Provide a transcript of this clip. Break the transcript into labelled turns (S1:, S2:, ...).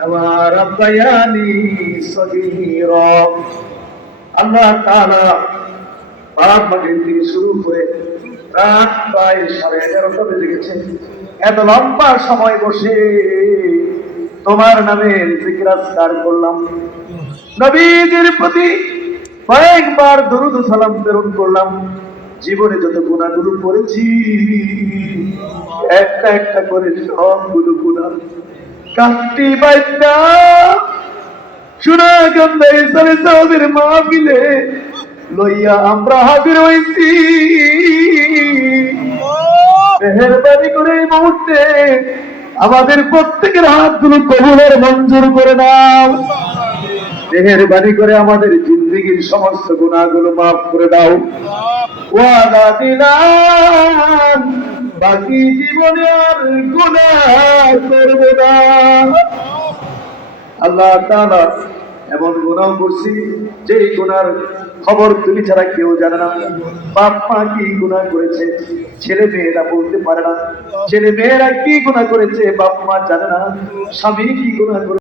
S1: كما ربياني صغيرا আল্লাহ তাআলা বাপ মাগরিব থেকে শুরু করে রাত প্রায় সাড়ে এগারোটা বেজে গেছে এত লম্বা সময় বসে তোমার নামে জিজ্ঞাসকার করলাম নবীদের প্রতি কয়েকবার দরুদ ও সালাম প্রেরণ করলাম জীবনে যত গুণাগুলো করেছি একটা একটা করে সবগুলো গুণা কাটটি হইছি। মেহরবানি করে মুহূর্তে আমাদের প্রত্যেকের হাতগুলো কবুলের মঞ্জুর করে নাও। মেহরবানি করে আমাদের জিন্দগির সমস্ত গুণাগুলো মাফ করে দাও। ওয়াদা দিলাম। বাকি জীবনে আর গুনাহ করব না। আল্লাহ তাআলা এমন গুনাহ করছি যে গুনার খবর তুমি ছাড়া কেউ জানে না। বাপ মা কি গুনাহ করেছে, ছেলে মেয়েরা বলতে পারে না। ছেলে মেয়েরা কি গুনাহ করেছে, বাপ মা জানে না। স্বামী কি গুনাহ করে